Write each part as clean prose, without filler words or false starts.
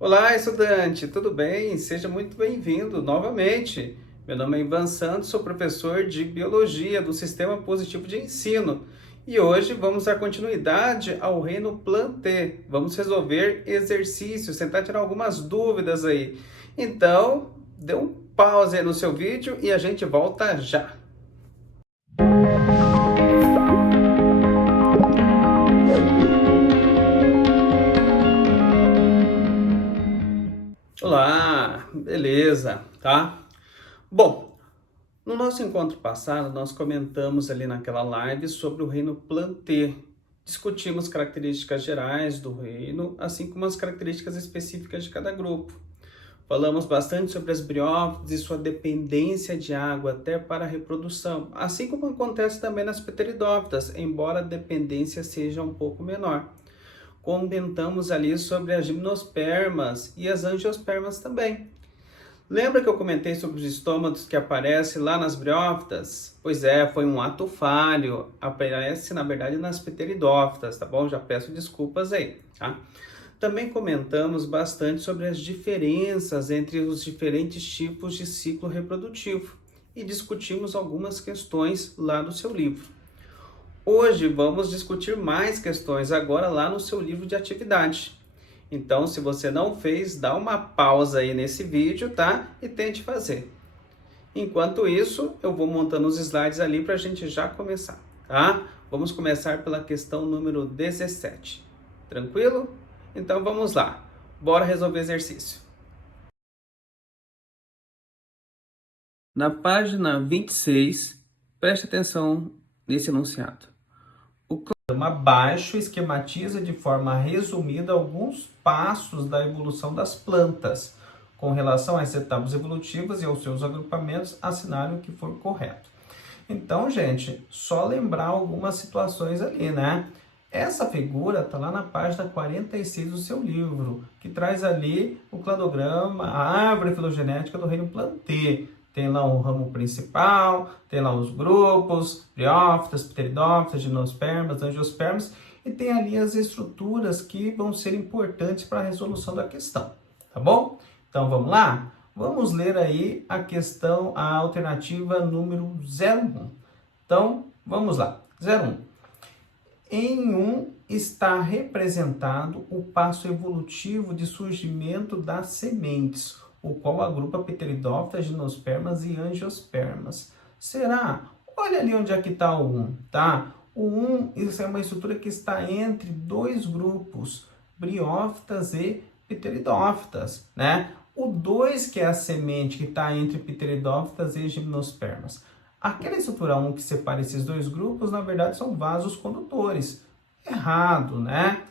Olá, estudante, tudo bem? Seja muito bem-vindo novamente. Meu nome é Ivan Santos, sou professor de Biologia do Sistema Positivo de Ensino e hoje vamos dar continuidade ao reino Plantae. Vamos resolver exercícios, tentar tirar algumas dúvidas aí. Então, dê um pause aí no seu vídeo e a gente volta já. Olá, beleza, tá? Bom, no nosso encontro passado, nós comentamos ali naquela live sobre o reino Plantae. Discutimos características gerais do reino, assim como as características específicas de cada grupo. Falamos bastante sobre as briófitas e sua dependência de água até para a reprodução, assim como acontece também nas pteridófitas, embora a dependência seja um pouco menor. Comentamos ali sobre as gimnospermas e as angiospermas também. Lembra que eu comentei sobre os estômatos que aparecem lá nas briófitas? Pois é, foi um ato falho. Aparece, na verdade, nas pteridófitas, tá bom? Já peço desculpas aí, tá? Também comentamos bastante sobre as diferenças entre os diferentes tipos de ciclo reprodutivo e discutimos algumas questões lá do seu livro. Hoje vamos discutir mais questões agora lá no seu livro de atividade. Então, se você não fez, dá uma pausa aí nesse vídeo, tá? E tente fazer. Enquanto isso, eu vou montando os slides ali para a gente já começar, tá? Vamos começar pela questão número 17. Tranquilo? Então vamos lá. Bora resolver o exercício. Na página 26, preste atenção nesse enunciado. O cladograma abaixo esquematiza de forma resumida alguns passos da evolução das plantas, com relação às etapas evolutivas e aos seus agrupamentos, assinale o que for correto. Então, gente, só lembrar algumas situações ali, né? Essa figura está lá na página 46 do seu livro, que traz ali o cladograma, a árvore filogenética do reino Plantae. Tem lá o ramo principal, tem lá os grupos, briófitas, pteridófitas, gimnospermas, angiospermas, e tem ali as estruturas que vão ser importantes para a resolução da questão, tá bom? Então vamos lá? Vamos ler aí a questão, a alternativa número 01. Então, vamos lá. 01. Em 1 está representado o passo evolutivo de surgimento das sementes, o qual agrupa pteridófitas, gimnospermas e angiospermas. Será? Olha ali onde é que está o 1, tá? O 1, isso é uma estrutura que está entre dois grupos, briófitas e pteridófitas, né? O 2, que é a semente que está entre pteridófitas e gimnospermas. Aquela estrutura 1 que separa esses dois grupos, na verdade, são vasos condutores. Errado, né?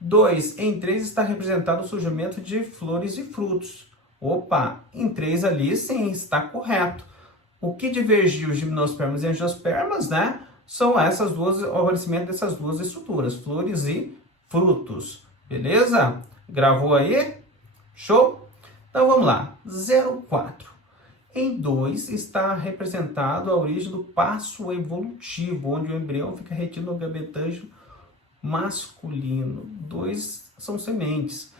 2, em 3 está representado o surgimento de flores e frutos. Opa, em 3 ali, sim, está correto. O que divergiu gimnospermas e angiospermas, né? São essas duas, o aparecimento dessas duas estruturas, flores e frutos. Beleza? Gravou aí? Show? Então vamos lá. 04. Em 2 está representado a origem do passo evolutivo, onde o embrião fica retido no gametanjo masculino. 2 são sementes.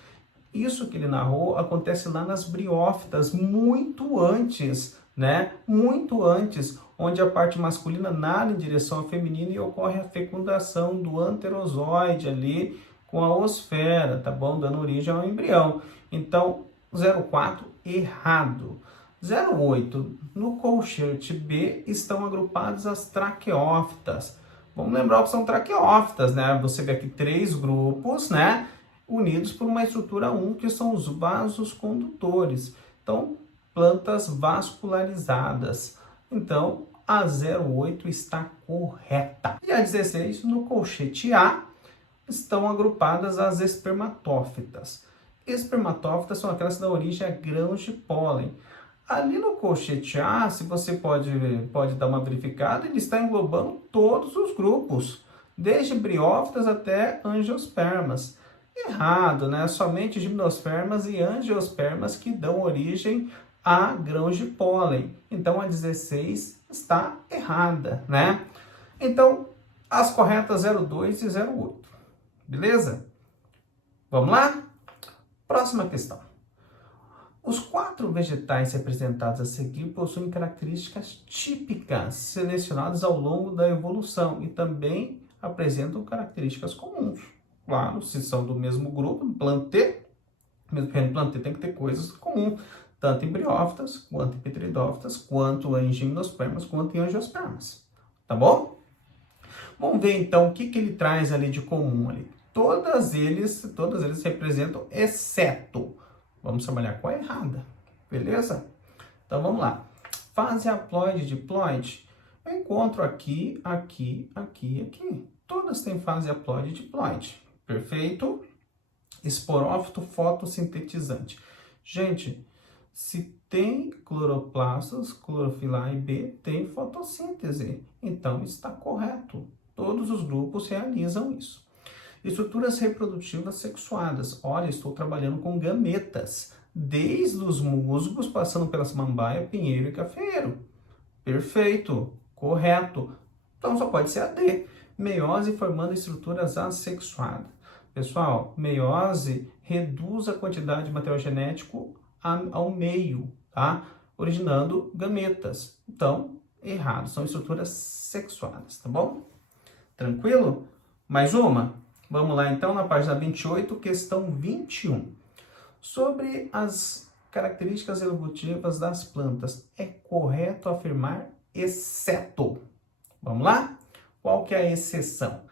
Isso que ele narrou acontece lá nas briófitas, muito antes, né? Muito antes, onde a parte masculina nada em direção ao feminino e ocorre a fecundação do anterozoide ali com a osfera, tá bom? Dando origem ao embrião. Então, 04, errado. 08, no colchete B estão agrupadas as traqueófitas. Vamos lembrar o que são traqueófitas, né? Você vê aqui 3 grupos, né? Unidos por uma estrutura 1, que são os vasos condutores. Então, plantas vascularizadas. Então, a 08 está correta. E a 16, no colchete A, estão agrupadas as espermatófitas. Espermatófitas são aquelas que dão origem a grãos de pólen. Ali no colchete A, se você pode dar uma verificada, ele está englobando todos os grupos, desde briófitas até angiospermas. Errado, né? Somente gimnospermas e angiospermas que dão origem a grãos de pólen. Então a 16 está errada, né? Então, as corretas 02 e 08. Beleza? Vamos lá? Próxima questão. Os 4 vegetais representados a seguir possuem características típicas selecionadas ao longo da evolução e também apresentam características comuns. Claro, se são do mesmo grupo, do plantê, mesmo reino plantê tem que ter coisas comuns, tanto em briófitas, quanto em pteridófitas, quanto em gimnospermas, quanto em angiospermas. Tá bom? Vamos ver então o que ele traz ali de comum ali. Todos eles representam exceto. Vamos trabalhar com a errada, beleza? Então vamos lá. Fase haploide, diploide. Eu encontro aqui, aqui, aqui, aqui. Todas têm fase haploide, diploide. Perfeito? Esporófito fotossintetizante. Gente, se tem cloroplastos, clorofila A e B, tem fotossíntese. Então está correto. Todos os grupos realizam isso. Estruturas reprodutivas sexuadas. Olha, estou trabalhando com gametas, desde os musgos, passando pela samambaia, pinheiro e cafeiro. Perfeito, correto. Então só pode ser a D. Meiose formando estruturas assexuadas. Pessoal, meiose reduz a quantidade de material genético ao meio, tá? Originando gametas. Então, errado, são estruturas sexuadas, tá bom? Tranquilo? Mais uma? Vamos lá, então, na página 28, questão 21. Sobre as características evolutivas das plantas, é correto afirmar exceto. Vamos lá? Qual que é a exceção?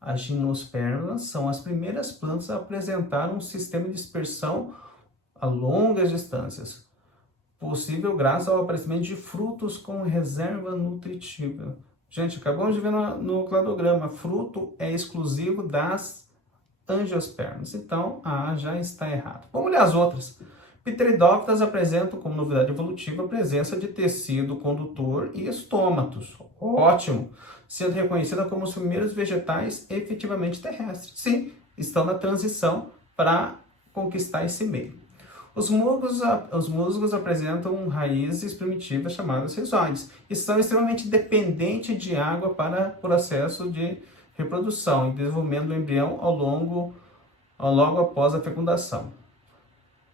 As gimnospermas são as primeiras plantas a apresentar um sistema de dispersão a longas distâncias, possível graças ao aparecimento de frutos com reserva nutritiva. Gente, acabamos de ver no cladograma, fruto é exclusivo das angiospermas. Então, a A já está errado. Vamos ler as outras. Pteridófitas apresentam como novidade evolutiva a presença de tecido condutor e estômatos. Ótimo! Sendo reconhecida como os primeiros vegetais efetivamente terrestres. Sim, estão na transição para conquistar esse meio. Os musgos apresentam raízes primitivas chamadas rizoides e são extremamente dependentes de água para o processo de reprodução e desenvolvimento do embrião logo após a fecundação.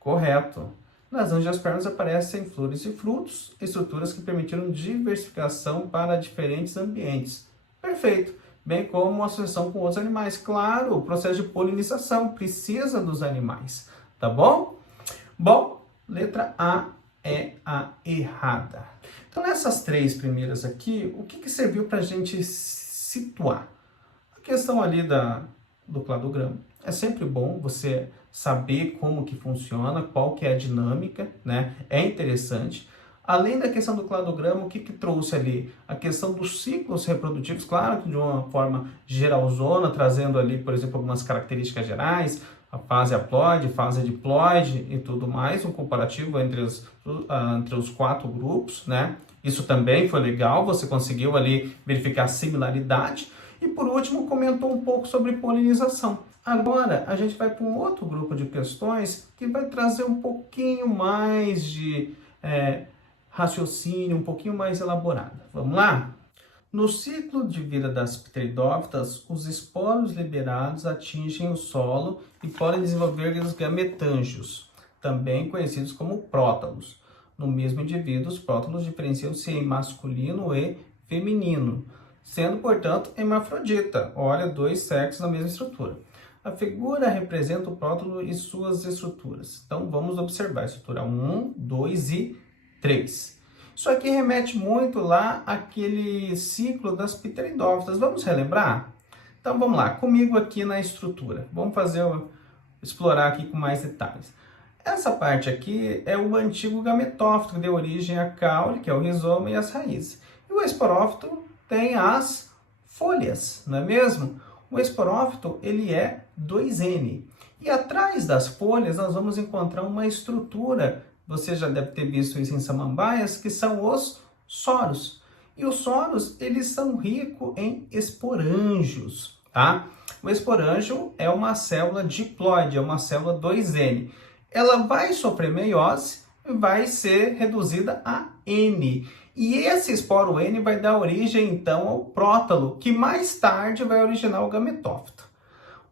Correto. Nas angiospermas aparecem flores e frutos, estruturas que permitiram diversificação para diferentes ambientes. Perfeito. Bem como a associação com outros animais. Claro, o processo de polinização precisa dos animais. Tá bom? Bom, letra A é a errada. Então, nessas 3 primeiras aqui, o que serviu para a gente situar? A questão ali do cladograma. É sempre bom você saber como que funciona, qual que é a dinâmica, né? É interessante. Além da questão do cladograma, o que trouxe ali? A questão dos ciclos reprodutivos, claro que de uma forma geralzona, trazendo ali, por exemplo, algumas características gerais, a fase haploide, fase diploide e tudo mais, um comparativo entre os 4 grupos, né? Isso também foi legal, você conseguiu ali verificar a similaridade. E por último, comentou um pouco sobre polinização. Agora, a gente vai para um outro grupo de questões que vai trazer um pouquinho mais de raciocínio, um pouquinho mais elaborado. Vamos lá? No ciclo de vida das pteridófitas, os esporos liberados atingem o solo e podem desenvolver os gametângios, também conhecidos como prótalos. No mesmo indivíduo, os prótalos diferenciam-se em masculino e feminino, sendo, portanto, hermafrodita. Olha, 2 sexos na mesma estrutura. A figura representa o prótalo e suas estruturas. Então, vamos observar a estrutura 1, 2 e 3. Isso aqui remete muito lá àquele ciclo das pteridófitas. Vamos relembrar? Então, vamos lá. Comigo aqui na estrutura. Vamos explorar aqui com mais detalhes. Essa parte aqui é o antigo gametófito, que deu origem à caule, que é o rizoma, e as raízes. E o esporófito tem as folhas, não é mesmo? O esporófito, ele é 2N. E atrás das folhas, nós vamos encontrar uma estrutura. Você já deve ter visto isso em samambaias, que são os soros. E os soros, eles são ricos em esporângios, tá? O esporângio é uma célula diploide, é uma célula 2N. Ela vai sofrer meiose e vai ser reduzida a N. E esse esporo N vai dar origem, então, ao prótalo, que mais tarde vai originar o gametófito.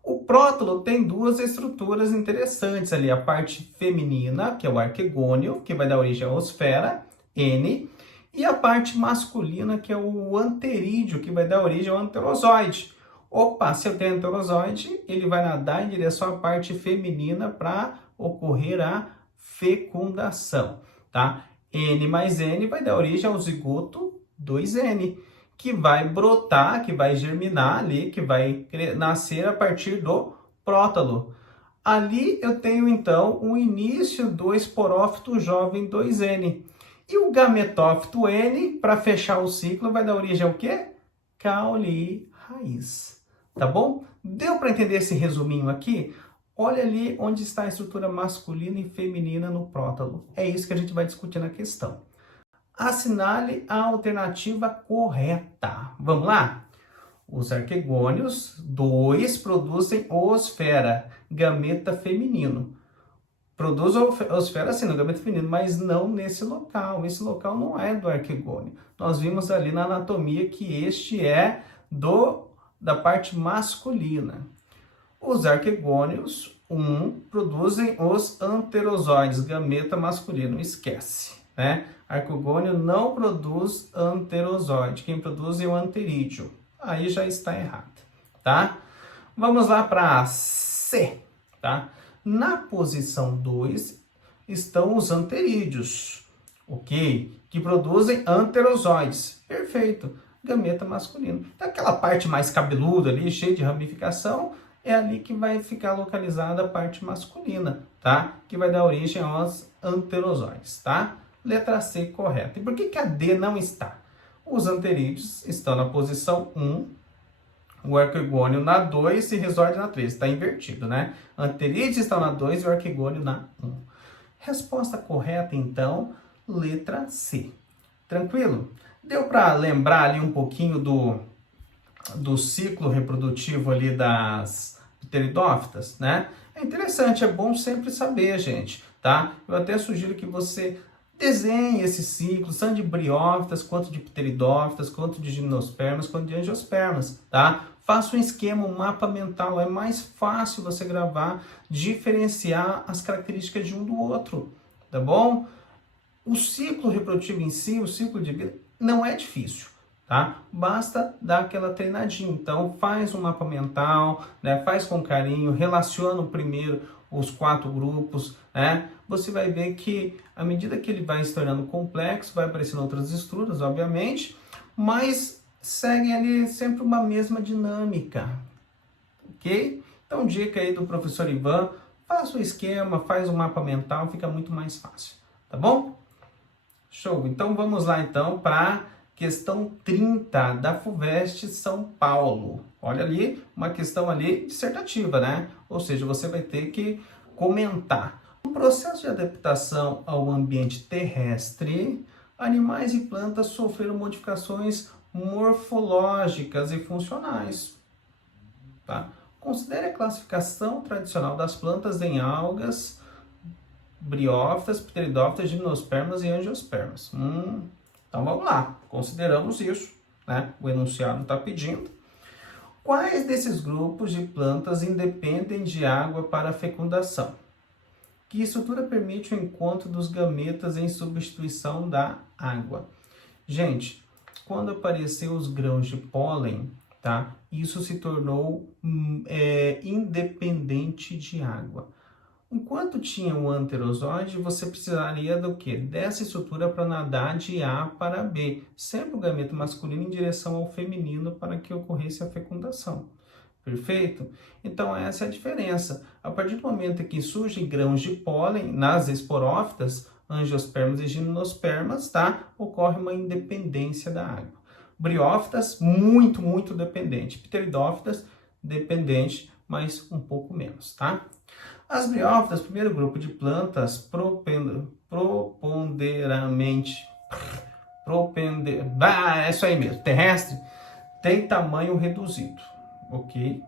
O prótalo tem duas estruturas interessantes ali, a parte feminina, que é o arquegônio, que vai dar origem à osfera, N, e a parte masculina, que é o anterídeo, que vai dar origem ao anterozoide. Opa, se eu tenho anterozoide, ele vai nadar em direção à parte feminina para ocorrer a fecundação, tá? N mais N vai dar origem ao zigoto 2N, que vai brotar, que vai germinar ali, que vai nascer a partir do prótalo. Ali eu tenho então o início do esporófito jovem 2N. E o gametófito N, para fechar o ciclo, vai dar origem ao quê? Caule raiz. Tá bom? Deu para entender esse resuminho aqui? Olha ali onde está a estrutura masculina e feminina no prótalo. É isso que a gente vai discutir na questão. Assinale a alternativa correta. Vamos lá? Os arquegônios, 2, produzem osfera, gameta feminino. Produz osfera sim, no gameta feminino, mas não nesse local. Esse local não é do arquegônio. Nós vimos ali na anatomia que este é da parte masculina. Os arquegônios, 1, produzem os anterozoides, gameta masculino. Esquece, né? Arquegônio não produz anterozoide. Quem produz é o anterídeo. Aí já está errado, tá? Vamos lá para C, tá? Na posição 2 estão os anterídeos, ok? Que produzem anterozoides. Perfeito. Gameta masculino. Então, aquela parte mais cabeluda ali, cheia de ramificação, é ali que vai ficar localizada a parte masculina, tá? Que vai dar origem aos anterozoides, tá? Letra C correta. E por que a D não está? Os anterídeos estão na posição 1, o arquegônio na 2 e resorde na 3. Está invertido, né? Anterídeos estão na 2 e o arquegônio na 1. Resposta correta, então, letra C. Tranquilo? Deu para lembrar ali um pouquinho do ciclo reprodutivo ali das pteridófitas, né? É interessante, é bom sempre saber, gente, tá? Eu até sugiro que você desenhe esse ciclo, tanto de briófitas, quanto de pteridófitas, quanto de gimnospermas, quanto de angiospermas, tá? Faça um esquema, um mapa mental, é mais fácil você gravar, diferenciar as características de um do outro, tá bom? O ciclo reprodutivo em si, o ciclo de vida, não é difícil, tá? Basta dar aquela treinadinha. Então, faz um mapa mental, né? Faz com carinho, relaciona primeiro os 4 grupos, né? Você vai ver que, à medida que ele vai se tornando complexo, vai aparecendo outras estruturas, obviamente, mas seguem ali sempre uma mesma dinâmica, ok? Então, dica aí do professor Ivan, faça o esquema, faz o mapa mental, fica muito mais fácil, tá bom? Show! Então, vamos lá então para questão 30 da FUVEST São Paulo. Olha ali, uma questão ali dissertativa, né? Ou seja, você vai ter que comentar. No processo de adaptação ao ambiente terrestre, animais e plantas sofreram modificações morfológicas e funcionais. Tá? Considere a classificação tradicional das plantas em algas, briófitas, pteridófitas, gimnospermas e angiospermas. Então vamos lá, consideramos isso, né? O enunciado está pedindo. Quais desses grupos de plantas independem de água para a fecundação? Que estrutura permite o encontro dos gametas em substituição da água? Gente, quando apareceu os grãos de pólen, tá? Isso se tornou independente de água. Enquanto tinha o anterozoide, você precisaria do quê? Dessa estrutura para nadar de A para B. Sempre o gameto masculino em direção ao feminino para que ocorresse a fecundação. Perfeito? Então essa é a diferença. A partir do momento em que surgem grãos de pólen nas esporófitas, angiospermas e gimnospermas, tá? Ocorre uma independência da água. Briófitas, muito dependente. Pteridófitas, dependente, mas um pouco menos, tá? As briófitas, primeiro grupo de plantas é isso aí mesmo, terrestre, tem tamanho reduzido, ok?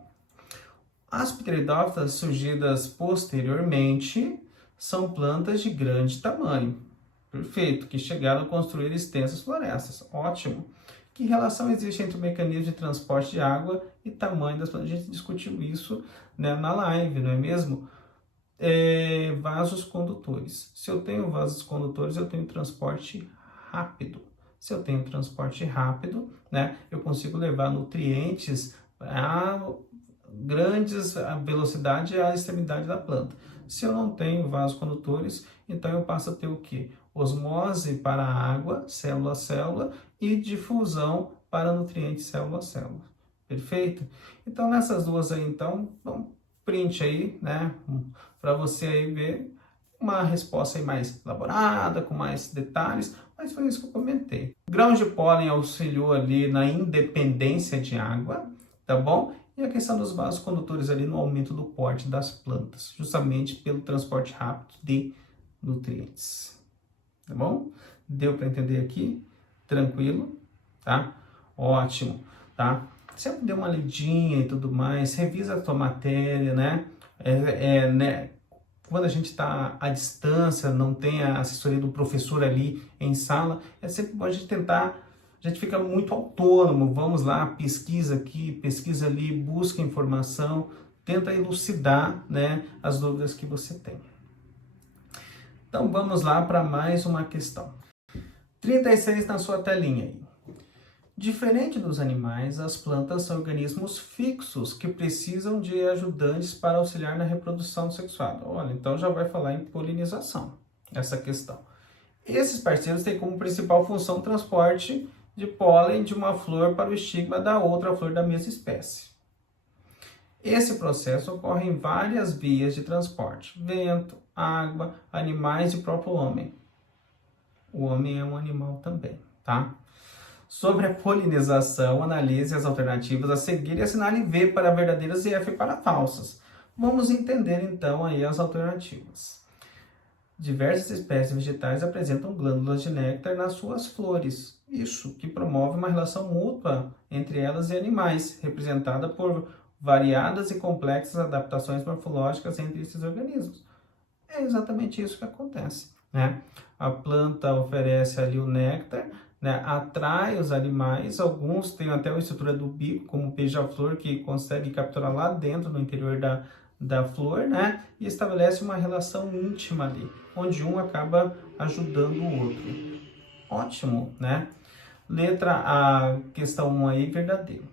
As pteridófitas surgidas posteriormente são plantas de grande tamanho, perfeito, que chegaram a construir extensas florestas, ótimo. Que relação existe entre o mecanismo de transporte de água e tamanho das plantas? A gente discutiu isso, né, na live, não é mesmo? Vasos condutores. Se eu tenho vasos condutores, eu tenho transporte rápido. Se eu tenho transporte rápido, né, eu consigo levar nutrientes a grandes velocidade à extremidade da planta. Se eu não tenho vasos condutores, então eu passo a ter o quê? Osmose para a água, célula a célula, e difusão para nutrientes célula a célula. Perfeito? Então, nessas duas aí, então, print aí, né, para você aí ver uma resposta aí mais elaborada, com mais detalhes, mas foi isso que eu comentei. Grãos de pólen auxiliou ali na independência de água, tá bom? E a questão dos vasos condutores ali no aumento do porte das plantas, justamente pelo transporte rápido de nutrientes, tá bom? Deu para entender aqui? Tranquilo, tá? Ótimo, tá? Sempre dê uma lidinha e tudo mais, revisa a tua matéria, né? Né? Quando a gente está à distância, não tem a assessoria do professor ali em sala, é sempre bom a gente tentar, a gente fica muito autônomo, vamos lá, pesquisa aqui, pesquisa ali, busca informação, tenta elucidar, né, as dúvidas que você tem. Então vamos lá para mais uma questão. 36 na sua telinha aí. Diferente dos animais, as plantas são organismos fixos que precisam de ajudantes para auxiliar na reprodução sexual. Olha, então já vai falar em polinização, essa questão. Esses parceiros têm como principal função o transporte de pólen de uma flor para o estigma da outra flor da mesma espécie. Esse processo ocorre em várias vias de transporte: vento, água, animais e próprio homem. O homem é um animal também, tá? Sobre a polinização, analise as alternativas a seguir e assinale V para verdadeiras e F para falsas. Vamos entender então aí as alternativas. Diversas espécies vegetais apresentam glândulas de néctar nas suas flores. Isso que promove uma relação mútua entre elas e animais, representada por variadas e complexas adaptações morfológicas entre esses organismos. É exatamente isso que acontece, né? A planta oferece ali o néctar, né? Atrai os animais, alguns têm até a estrutura do bico, como o beija-flor, que consegue capturar lá dentro, no interior da flor, né? E estabelece uma relação íntima ali, onde um acaba ajudando o outro. Ótimo, né? Letra A, questão 1 aí, verdadeiro.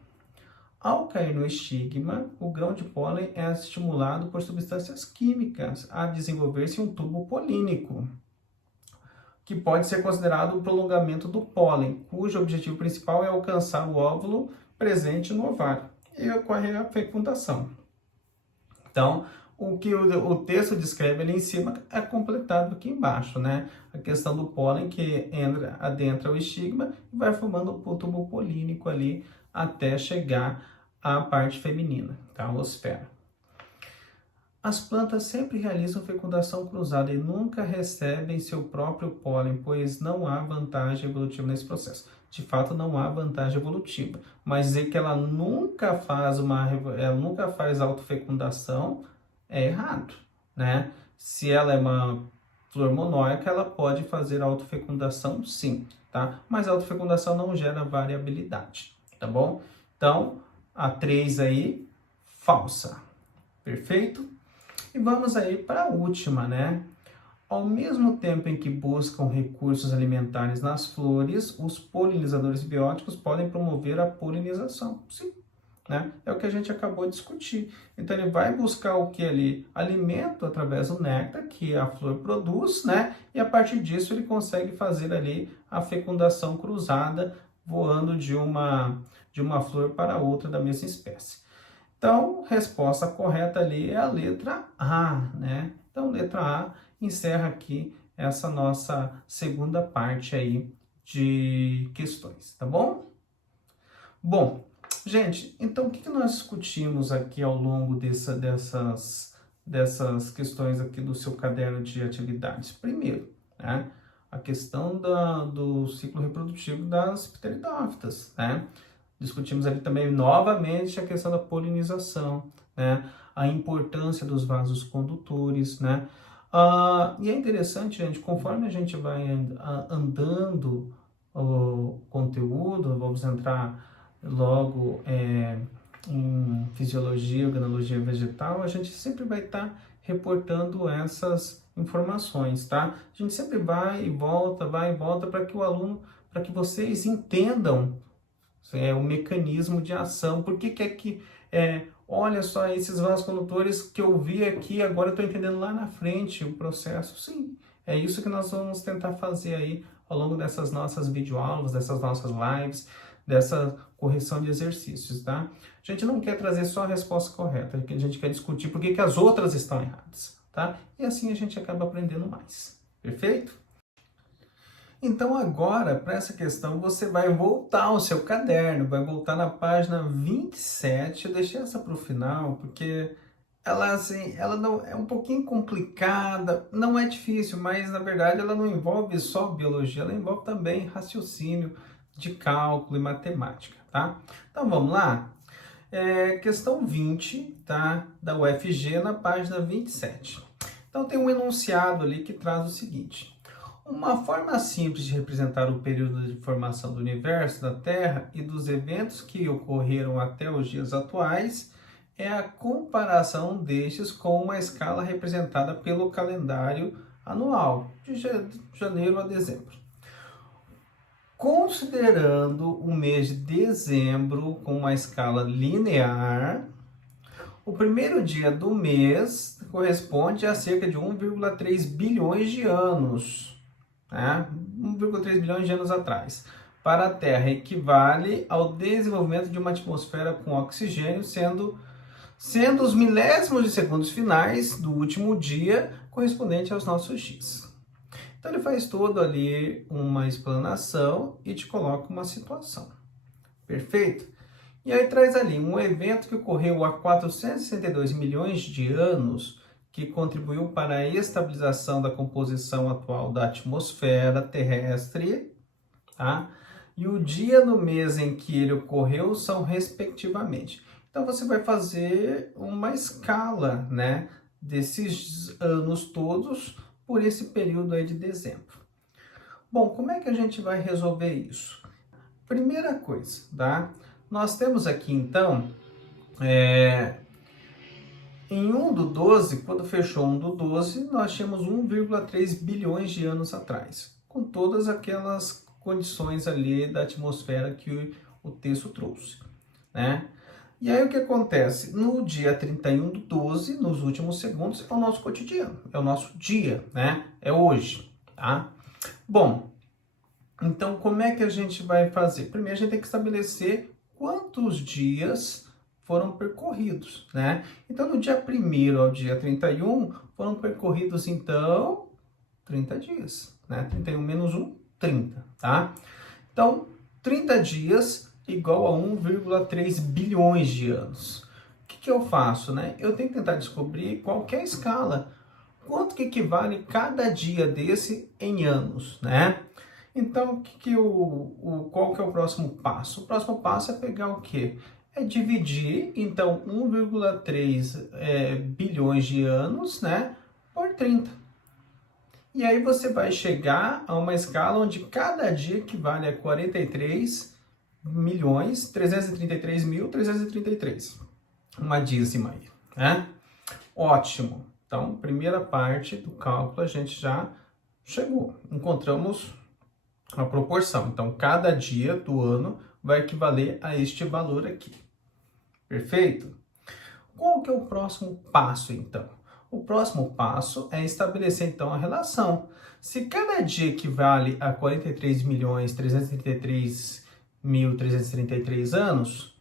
Ao cair no estigma, o grão de pólen é estimulado por substâncias químicas a desenvolver-se um tubo polínico, que pode ser considerado um prolongamento do pólen, cujo objetivo principal é alcançar o óvulo presente no ovário e ocorrer a fecundação. Então, o que o texto descreve ali em cima é completado aqui embaixo, né? A questão do pólen que adentra o estigma e vai formando o tubo polínico ali até chegar à parte feminina, tá? A osfera. As plantas sempre realizam fecundação cruzada e nunca recebem seu próprio pólen, pois não há vantagem evolutiva nesse processo. De fato, não há vantagem evolutiva, mas dizer que ela nunca faz autofecundação é errado, né? Se ela é uma flor monóica, ela pode fazer autofecundação sim, tá? Mas a autofecundação não gera variabilidade, tá bom? Então, a 3 aí, falsa. Perfeito? E vamos aí para a última, né? Ao mesmo tempo em que buscam recursos alimentares nas flores, os polinizadores bióticos podem promover a polinização. Sim, né? É o que a gente acabou de discutir. Então ele vai buscar o que ali? Alimento através do néctar que a flor produz, né? E a partir disso ele consegue fazer ali a fecundação cruzada, voando de uma flor para outra da mesma espécie. Então, resposta correta ali é a letra A, né? Então, letra A encerra aqui essa nossa segunda parte aí de questões, tá bom? Bom, gente, então o que nós discutimos aqui ao longo dessas questões aqui do seu caderno de atividades? Primeiro, né? A questão do ciclo reprodutivo das pteridófitas, né? Discutimos ali também novamente a questão da polinização, né? A importância dos vasos condutores, né? E é interessante, gente, conforme a gente vai andando o conteúdo, vamos entrar logo em fisiologia, organologia vegetal, a gente sempre vai estar reportando essas informações, tá? A gente sempre vai e volta para que o aluno, para que vocês entendam o mecanismo de ação. Por que que é que, olha só, esses vasodilutores que eu vi aqui, agora eu estou entendendo lá na frente o processo. Sim, é isso que nós vamos tentar fazer aí ao longo dessas nossas videoaulas, dessas nossas lives, dessa correção de exercícios, tá? A gente não quer trazer só a resposta correta, a gente quer discutir por que que as outras estão erradas, tá? E assim a gente acaba aprendendo mais. Perfeito? Então agora, para essa questão, você vai voltar ao seu caderno, vai voltar na página 27. Eu deixei essa para o final, porque ela, assim, ela não é um pouquinho complicada, não é difícil, mas na verdade ela não envolve só biologia, ela envolve também raciocínio de cálculo e matemática, tá? Então vamos lá? Questão 20, tá? Da UFG, na página 27. Então tem um enunciado ali que traz o seguinte: uma forma simples de representar o período de formação do universo, da Terra e dos eventos que ocorreram até os dias atuais é a comparação destes com uma escala representada pelo calendário anual, de janeiro a dezembro. Considerando o mês de dezembro com uma escala linear, o primeiro dia do mês corresponde a cerca de 1,3 bilhões de anos, né? 1,3 bilhões de anos atrás. Para a Terra, equivale ao desenvolvimento de uma atmosfera com oxigênio, sendo os milésimos de segundos finais do último dia correspondente aos nossos dias. Então ele faz todo ali uma explanação e te coloca uma situação. Perfeito? E aí traz ali um evento que ocorreu há 462 milhões de anos, que contribuiu para a estabilização da composição atual da atmosfera terrestre, tá? E o dia no mês em que ele ocorreu são respectivamente. Então você vai fazer uma escala, né, desses anos todos por esse período aí de dezembro. Bom, como é que a gente vai resolver isso? Primeira coisa, tá? Nós temos aqui então, em 1 do 12, quando fechou 1 do 12, nós tínhamos 1,3 bilhões de anos atrás, com todas aquelas condições ali da atmosfera que o texto trouxe, né? E aí o que acontece? No dia 31 do 12, nos últimos segundos, é o nosso cotidiano, é o nosso dia, né? É hoje, tá? Bom, então como é que a gente vai fazer? Primeiro a gente tem que estabelecer quantos dias foram percorridos, né? Então no dia 1º ao dia 31 foram percorridos então 30 dias, né? 31 menos 1, 30, tá? Então 30 dias igual a 1,3 bilhões de anos. O que eu faço, né? Eu tenho que tentar descobrir qualquer escala. Quanto que equivale cada dia desse em anos, né? Então, qual que é o próximo passo? O próximo passo é pegar o quê? É dividir, então, 1,3 bilhões de anos, né, por 30. E aí você vai chegar a uma escala onde cada dia equivale a 43.333.333. Uma dízima aí, né? Ótimo. Então, primeira parte do cálculo a gente já chegou. Encontramos a proporção. Então, cada dia do ano vai equivaler a este valor aqui. Perfeito? Qual que é o próximo passo, então? O próximo passo é estabelecer, então, a relação. Se cada dia equivale a 43.333.333 anos,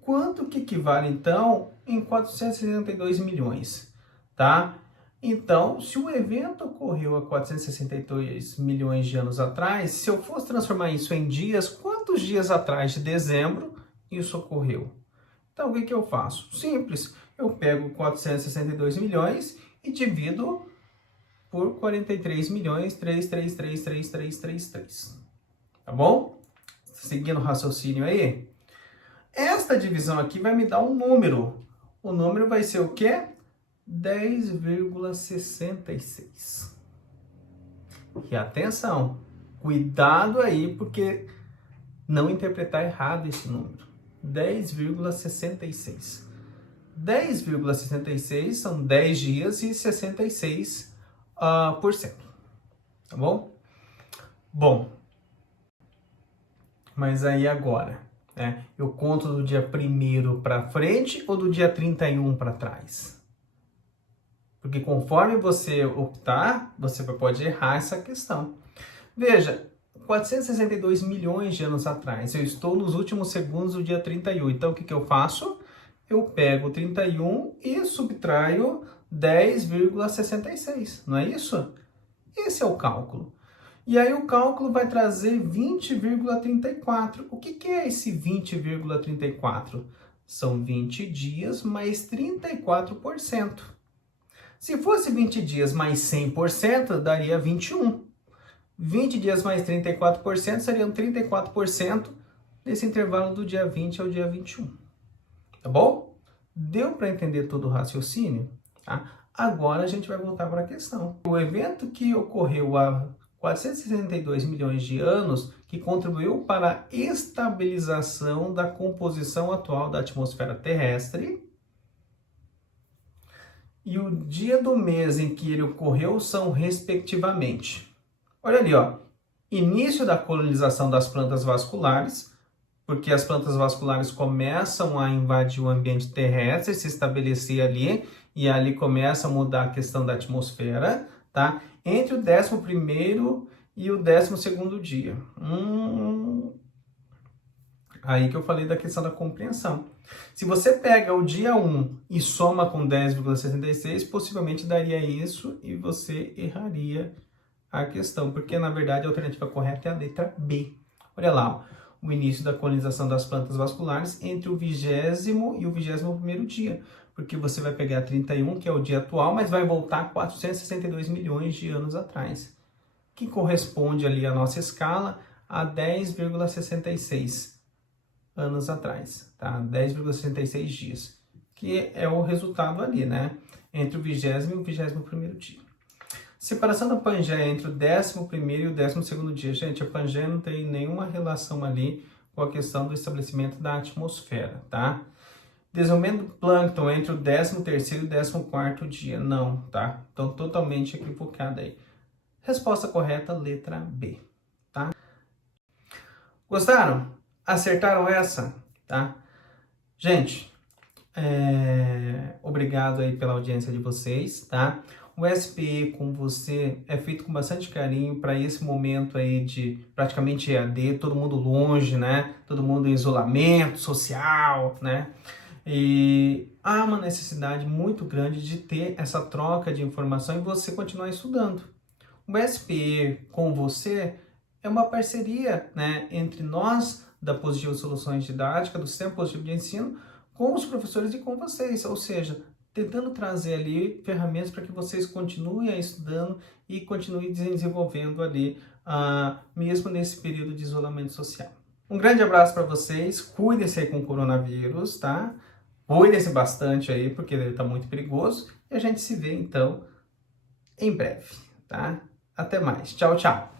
quanto que equivale, então, em 462 milhões, tá? Então, se o evento ocorreu há 462 milhões de anos atrás, se eu fosse transformar isso em dias, quantos dias atrás de dezembro isso ocorreu? Então, o que eu faço? Simples, eu pego 462 milhões e divido por 43.333.333. Tá bom? Seguindo o raciocínio aí? Esta divisão aqui vai me dar um número. O número vai ser o quê? 10,66. E atenção, Cuidado aí, porque não interpretar errado esse número. 10,66. 10,66 são 10 dias e 66%. Tá bom? Bom, mas aí agora, né? Eu conto do dia 1º para frente ou do dia 31 para trás? Porque conforme você optar, você pode errar essa questão. Veja, 462 milhões de anos atrás, eu estou nos últimos segundos do dia 31. Então, o que eu faço? Eu pego 31 e subtraio 10,66, não é isso? Esse é o cálculo. E aí o cálculo vai trazer 20,34. O que é esse 20,34? São 20 dias mais 34%. Se fosse 20 dias mais 100%, daria 21. 20 dias mais 34% seriam 34% nesse intervalo do dia 20 ao dia 21. Tá bom? Deu para entender todo o raciocínio? Tá? Agora a gente vai voltar para a questão. O evento que ocorreu há 462 milhões de anos, que contribuiu para a estabilização da composição atual da atmosfera terrestre, e o dia do mês em que ele ocorreu são, respectivamente, olha ali, ó, início da colonização das plantas vasculares, porque as plantas vasculares começam a invadir o ambiente terrestre, se estabelecer ali, e ali começa a mudar a questão da atmosfera, tá? Entre o 11º e o 12º dia. Aí que eu falei da questão da compreensão. Se você pega o dia 1 e soma com 10,66, possivelmente daria isso e você erraria a questão, porque na verdade a alternativa correta é a letra B. Olha lá, ó, o início da colonização das plantas vasculares entre o 20º e o 21º dia, porque você vai pegar 31, que é o dia atual, mas vai voltar 462 milhões de anos atrás, que corresponde ali à nossa escala a 10,66 anos atrás, tá? 10,66 dias, que é o resultado ali, né? Entre o 20º e o 21º dia. Separação da Pangeia entre o 11º e o 12º dia. Gente, a Pangeia não tem nenhuma relação ali com a questão do estabelecimento da atmosfera, tá? Desenvolvimento do plâncton entre o 13º e o 14º dia. Não, tá? Então, totalmente equivocada aí. Resposta correta, letra B, tá? Gostaram? Acertaram essa? Tá? Gente, obrigado aí pela audiência de vocês, tá? O SPE com você é feito com bastante carinho para esse momento aí de praticamente EAD, todo mundo longe, né? Todo mundo em isolamento social, né? E há uma necessidade muito grande de ter essa troca de informação e você continuar estudando. O SPE com você é uma parceria, né, entre nós da Positivo Soluções Didáticas, do Sistema Positivo de Ensino, com os professores e com vocês, ou seja, tentando trazer ali ferramentas para que vocês continuem estudando e continuem desenvolvendo ali, mesmo nesse período de isolamento social. Um grande abraço para vocês, cuidem-se aí com o coronavírus, tá? Cuidem-se bastante aí, porque ele está muito perigoso, e a gente se vê então em breve, tá? Até mais, tchau, tchau!